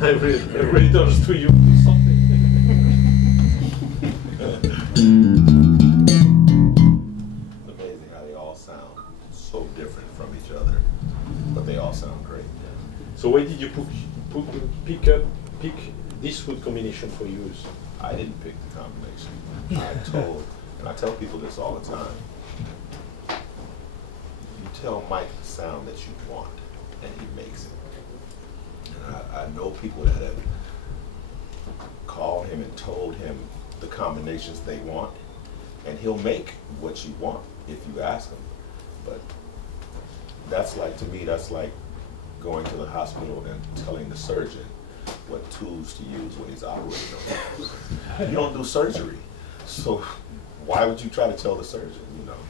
Everybody turns to you do something. It's amazing how they all sound so different from each other, but they all sound great. So why did you pick this wood combination for use? I didn't pick the combination. And I tell people this all the time. You tell Mike the sound that you want, and he makes it. And I know people that have called him and told him the combinations they want, and he'll make what you want if you ask him. But that's like, to me, that's like going to the hospital and telling the surgeon what tools to use when he's operating on you. You don't do surgery, so why would you try to tell the surgeon, you know?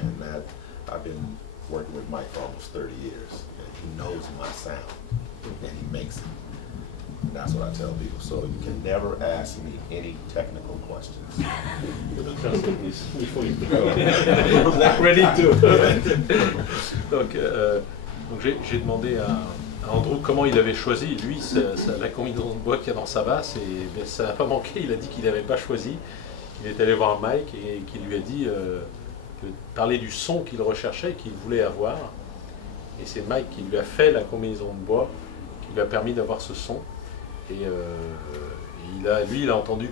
And that, I've been working with Mike for almost 30 years, and he knows my sound, and he makes it. And that's what I tell people. So you can never ask me any technical questions. Ready to. Donc j'ai demandé à Andrew comment il avait choisi, lui, la combinaison de bois qu'il y a dans sa basse, et ben, ça n'a pas manqué, il a dit qu'il n'avait pas choisi. Il est allé voir Mike et qu'il lui a dit de parler du son qu'il recherchait et qu'il voulait avoir. Et c'est Mike qui lui a fait la combinaison de bois, qui lui a permis d'avoir ce son. Et lui, il a entendu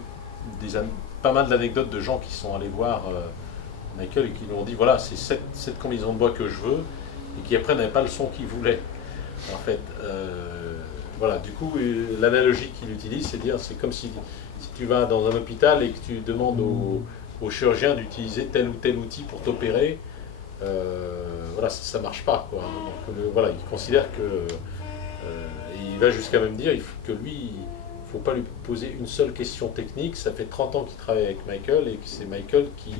pas mal d'anecdotes de gens qui sont allés voir Michael et qui lui ont dit voilà, c'est cette combinaison de bois que je veux, et qui après n'avaient pas le son qu'ils voulaient. En fait, voilà, du coup, l'analogie qu'il utilise, c'est dire, c'est comme si tu vas dans un hôpital et que tu demandes au chirurgien d'utiliser tel ou tel outil pour t'opérer, voilà, ça marche pas, quoi. Donc, voilà, il considère que il va jusqu'à même dire que lui, il ne faut pas lui poser une seule question technique. Ça fait 30 ans qu'il travaille avec Michael et que c'est Michael qui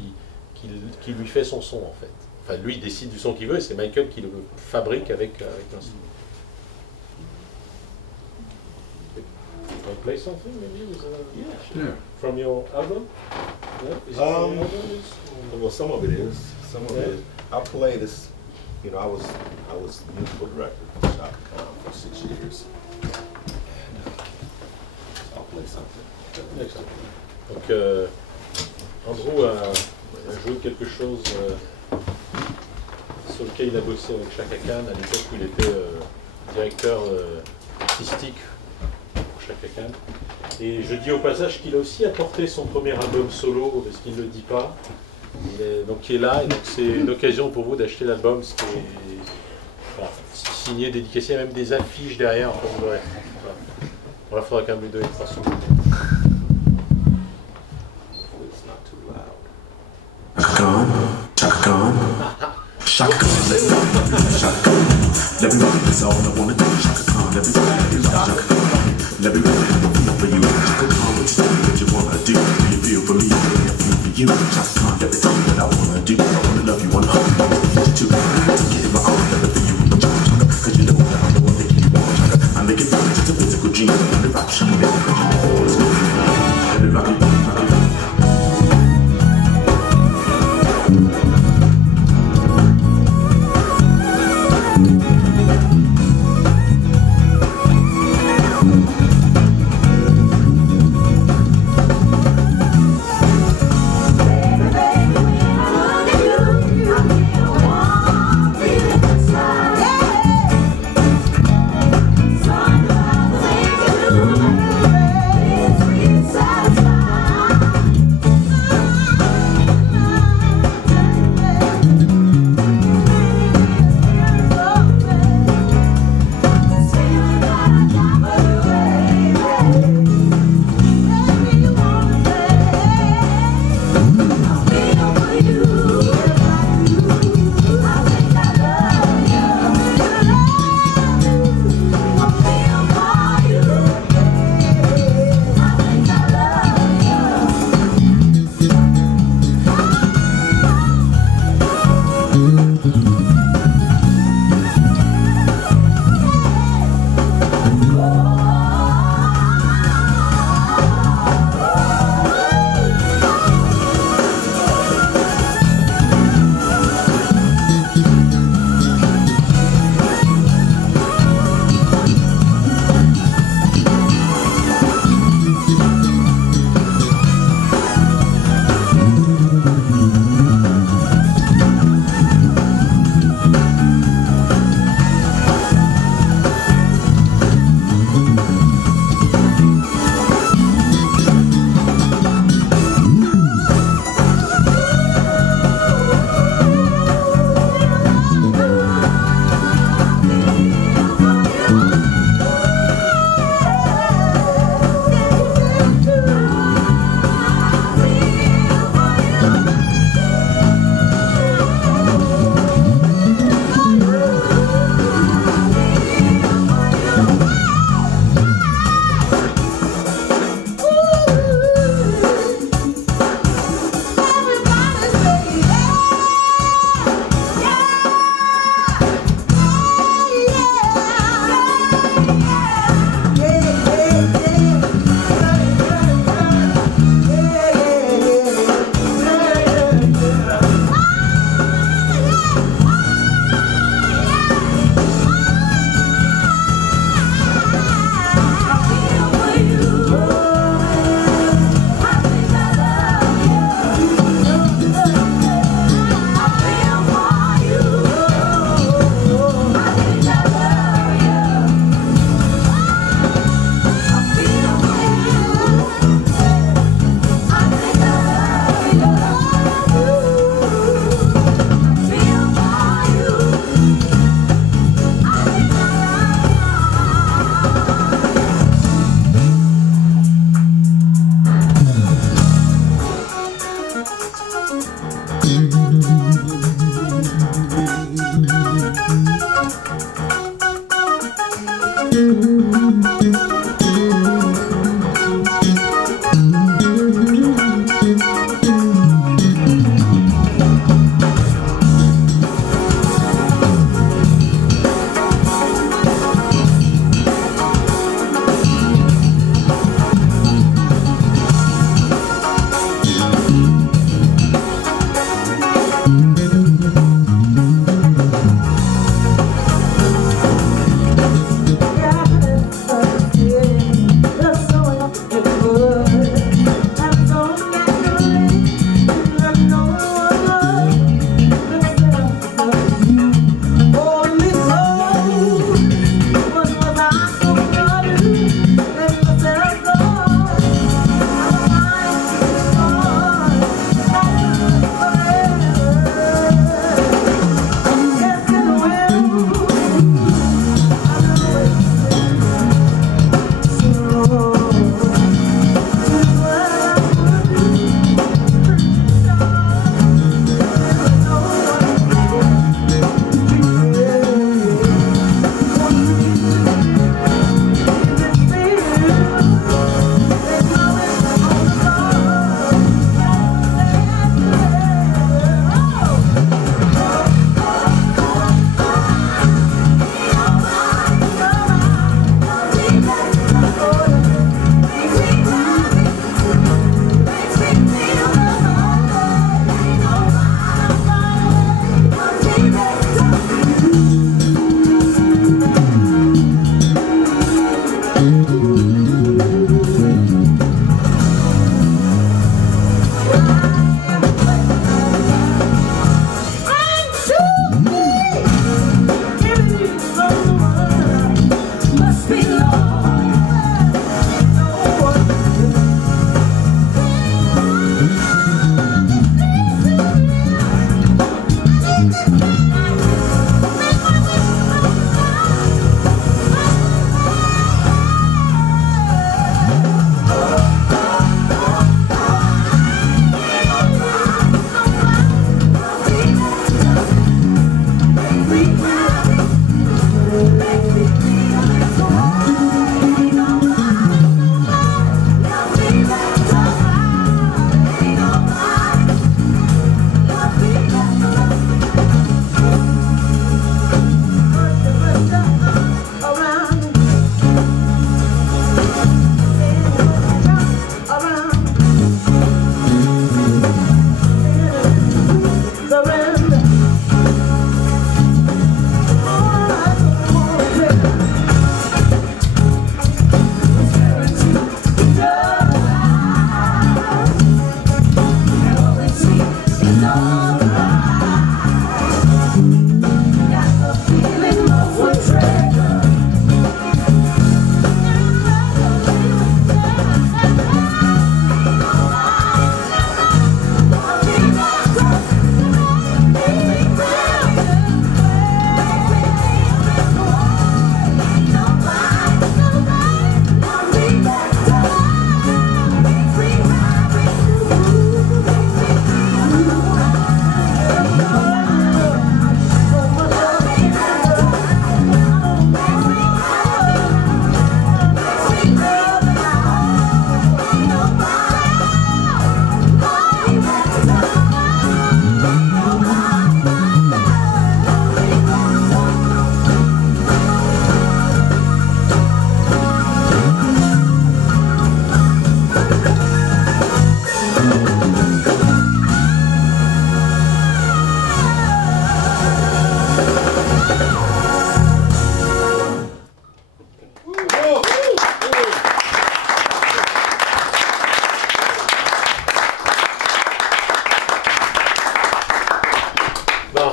lui fait son son, en fait. Enfin, lui, il décide du son qu'il veut et c'est Michael qui le fabrique avec l'instrument. Can I play something maybe from your album? Yeah? Is it from your album? Well, some of it is. Some of it is. I'll play this. You know, I was musical director for Chaka Khan for 6 years. And I'll play something. Donc, Andrew a joué quelque chose sur lequel il a bossé avec Chaka Khan à l'époque où il était directeur artistique pour Chaka Khan. Et je dis au passage qu'il a aussi apporté son premier album solo, parce qu'il ne le dit pas. Donc qui est là, et donc c'est une occasion pour vous d'acheter l'album, ce qui est voilà, signé, dédicacé, il y a même des affiches derrière. Enfin, vous aurez, voilà, il faudra quand même lui donner 3 secondes. Chaka Khan, Chaka Khan, Chaka Khan, let me rock, that's all I wanna do. Chaka Khan, let me rock, Chaka Khan, let me rock, feel for you. Chaka Khan, what you wanna do? Do you feel for me? I feel for you. Chaka Khan, let me tell you what I wanna do. I wanna love you, wanna hug you, I wanna get you too. To give my all, let me feel you, but Chaka, cause you know that I'm the one making you want. Chaka, I make it feel just a physical dream. Let me rock, Chaka, let me rock, let me rock it, rock it.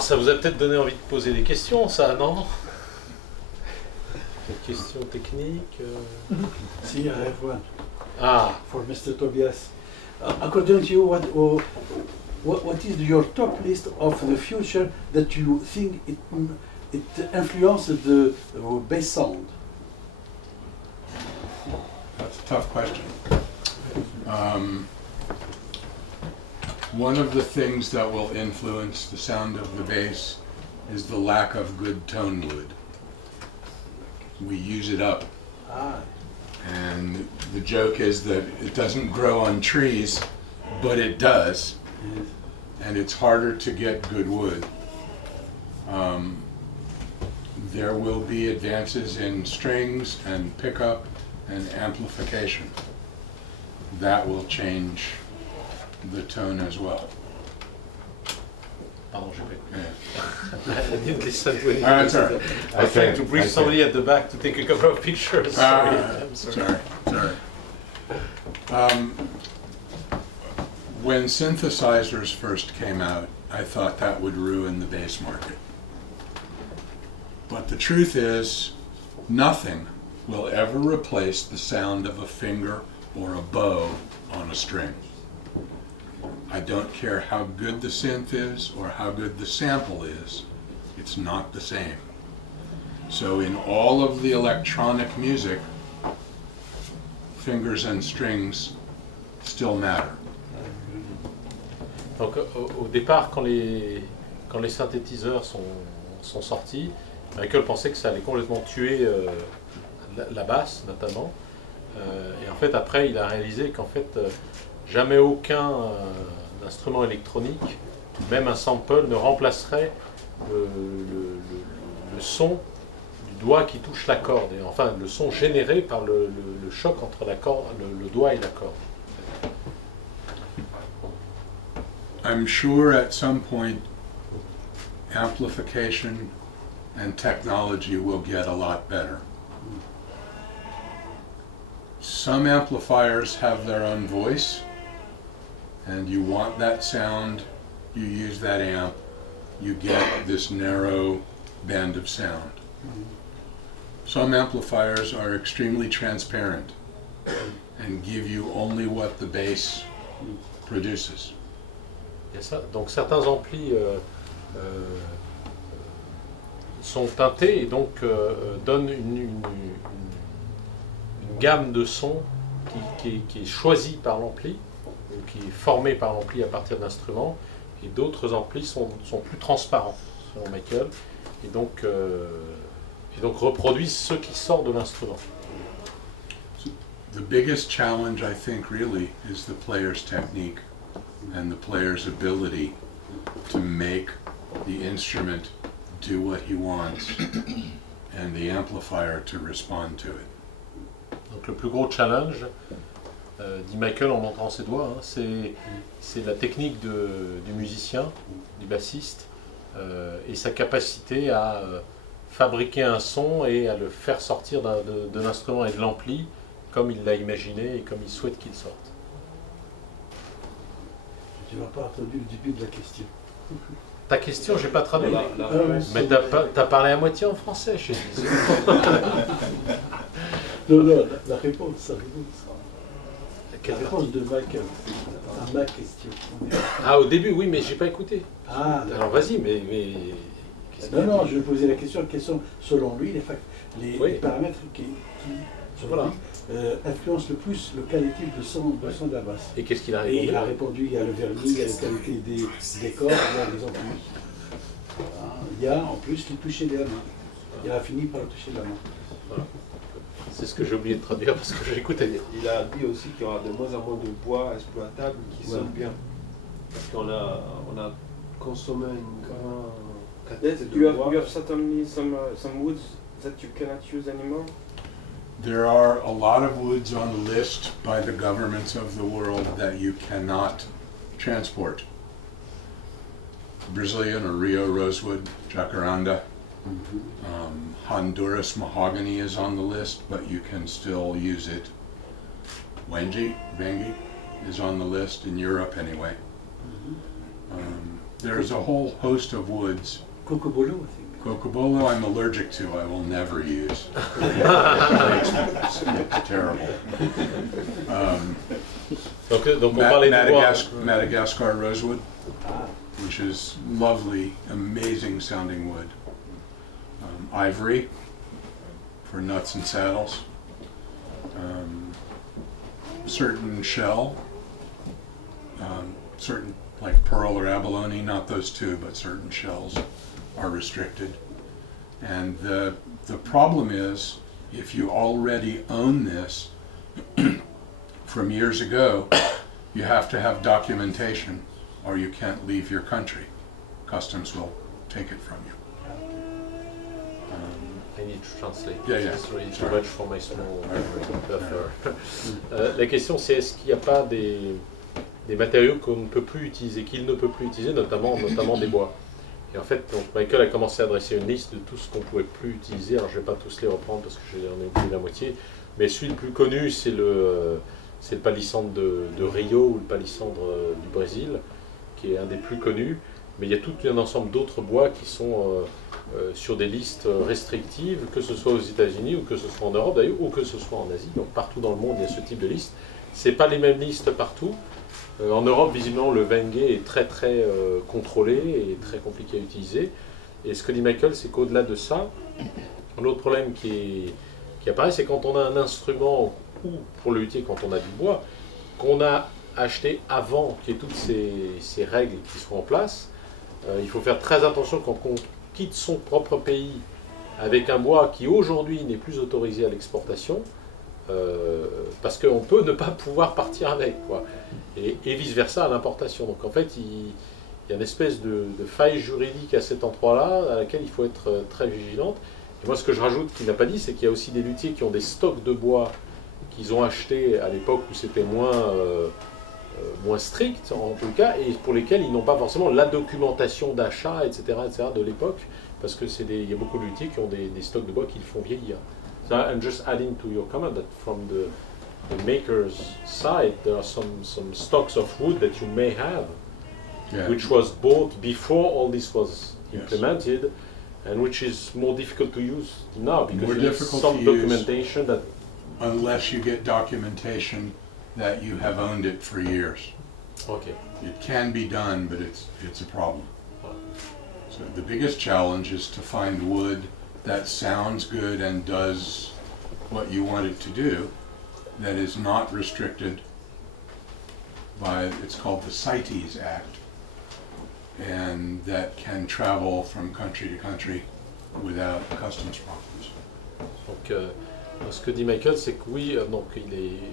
ça vous a peut-être donné envie de poser des questions, ça, non? Des questions techniques See, I have one. Ah. For Mr. Tobias. According to you, what is your top list of the future that you think it influenced the bass sound? That's a tough question. One of the things that will influence the sound of the bass is the lack of good tone wood. We use it up Ah, And the joke is that it doesn't grow on trees, but it does. yes. And it's harder to get good wood. There will be advances in strings and pickup and amplification. That will change the tone as well. Pardon, j'ai pas Yeah. I didn't listen to anything. That's all right. I was trying to brief somebody at the back to take a couple of pictures. Sorry. I'm sorry. Sorry. When synthesizers first came out, I thought that would ruin the bass market. But the truth is, nothing will ever replace the sound of a finger or a bow on a string. I don't care how good the synth is or how good the sample is, it's not the same. So in all of the electronic music, fingers and strings still matter. Donc au départ, quand les synthétiseurs sont sortis, Michael pensait que ça allait complètement tuer la basse notamment. Et en fait après il a réalisé qu'en fait jamais aucun instrument électronique, même un sample, ne remplacerait le son du doigt qui touche la corde. Et enfin le son généré par le choc entre la corde, le doigt et la corde. I'm sure at some point amplification and technology will get a lot better. Some amplifiers have their own voice, and you want that sound, you use that amp, you get this narrow band of sound. Some amplifiers are extremely transparent and give you only what the bass produces. Il y a ça. Donc certains amplis sont teintés et donc donnent une gamme de sons qui est choisie par l'ampli, qui est formée par l'ampli à partir d'instruments, et d'autres amplis sont plus transparents, selon Michael, et donc reproduisent ce qui sort de l'instrument. The biggest challenge, I think, really, is the player's technique and the player's ability to make the instrument do what he wants and the amplifier to respond to it. Donc le plus gros challenge, dit Michael en montrant ses doigts, hein, c'est la technique du musicien, du bassiste, et sa capacité à fabriquer un son et à le faire sortir de l'instrument et de l'ampli comme il l'a imaginé et comme il souhaite qu'il sorte. Tu n'as pas entendu le début de la question. Ta question, j'ai pas traduit. La réponse. Mais t'as parlé à moitié en français, je dis. Non, la réponse, Quelle la réponse de Michael à ma question. Ah, au début, oui, mais j'ai pas écouté. Ah, Alors vas-y, mais qu'est-ce qu'il y a? non, je vais poser la question. Quels sont, selon lui, les Oui. paramètres qui selon Voilà. lui, influencent le plus le qualité de son de la basse? Et qu'est-ce qu'il a Et répondu? il a répondu, il y a le vernis, il y a la qualité des cordes, il y a les amplis. Voilà. Il y a en plus le toucher de la main. Il a fini par le toucher de la main. C'est ce que j'ai oublié de traduire parce que j'écoutais. Il a dit aussi qu'il y aura de moins en moins de bois exploitables qui Voilà. sonnent bien. Parce qu'on a consommé une grande quantité de You have bois. certainly some woods that you cannot use anymore. There are a lot of woods on the list by the governments of the world that you cannot transport. Brazilian or Rio rosewood, jacaranda. Honduras mahogany is on the list, but you can still use it. Wangi is on the list, in Europe anyway. There's a whole host of woods. Cocobolo, I think. Cocobolo I'm allergic to, I will never use. It's terrible. Donc on parlait de bois. Madagascar rosewood, Ah, which is lovely, amazing sounding wood. Ivory for nuts and saddles. Certain shell, certain like pearl or abalone, not those two, but certain shells are restricted. And the problem is if you already own this from years ago, you have to have documentation or you can't leave your country. Customs will take it from you. I need to translate. Yeah, yeah. It's really too Sorry. much for my small buffer. La question c'est est-ce qu'il n'y a pas des matériaux qu'on ne peut plus utiliser, qu'il ne peut plus utiliser, notamment des bois. Et en fait, donc Michael a commencé à dresser une liste de tout ce qu'on ne pouvait plus utiliser. Alors je ne vais pas tous les reprendre parce que j'en ai oublié la moitié. Mais celui le plus connu, c'est le palissandre de Rio ou le palissandre du Brésil, qui est un des plus connus. Mais il y a tout un ensemble d'autres bois qui sont sur des listes restrictives, que ce soit aux États-Unis ou que ce soit en Europe d'ailleurs, ou que ce soit en Asie. Donc partout dans le monde, il y a ce type de liste. Ce n'est pas les mêmes listes partout. En Europe, visiblement, le Wenge est très très contrôlé et très compliqué à utiliser. Et ce que dit Michael, c'est qu'au-delà de ça, l'autre problème qui apparaît, c'est quand on a un instrument, ou pour le luthier, quand on a du bois, qu'on a acheté avant qu'il y ait toutes ces règles qui soient en place. Il faut faire très attention quand on quitte son propre pays avec un bois qui aujourd'hui n'est plus autorisé à l'exportation, parce qu'on peut ne pas pouvoir partir avec, quoi. Et vice-versa à l'importation. Donc en fait, il y a une espèce de faille juridique à cet endroit-là, à laquelle il faut être très vigilante. Et moi, ce que je rajoute qu'il n'a pas dit, c'est qu'il y a aussi des luthiers qui ont des stocks de bois qu'ils ont achetés à l'époque où c'était moins strict, en tout cas, et pour lesquels ils n'ont pas forcément la documentation d'achat, etc., de l'époque, parce que il y a beaucoup de luthiers qui ont des stocks de bois qui le font vieillir. So I'm just adding to your comment that from the maker's side, there are some stocks of wood that you may have, Yeah. which was bought before all this was Yes. implemented, and which is more difficult to use now because More you need difficult some to use. documentation that. Unless you get documentation that you have owned it for years. Okay. It can be done, but it's a problem. So the biggest challenge is to find wood that sounds good and does what you want it to do, that is not restricted by, it's called the CITES Act, and that can travel from country to country without customs problems. Donc, ce que dit Michael, c'est que oui, donc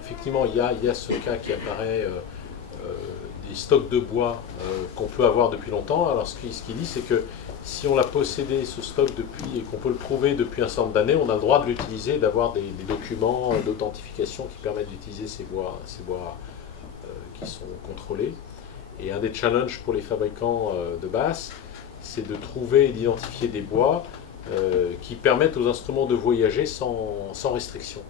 effectivement, il y a ce cas qui apparaît des stocks de bois qu'on peut avoir depuis longtemps. Alors, ce qu'il dit, c'est que si on l'a possédé, ce stock, depuis, et qu'on peut le prouver depuis un certain nombre d'années, on a le droit de l'utiliser, d'avoir des documents d'authentification qui permettent d'utiliser ces bois qui sont contrôlés. Et un des challenges pour les fabricants de basses, c'est de trouver et d'identifier des bois qui permettent aux instruments de voyager sans restriction.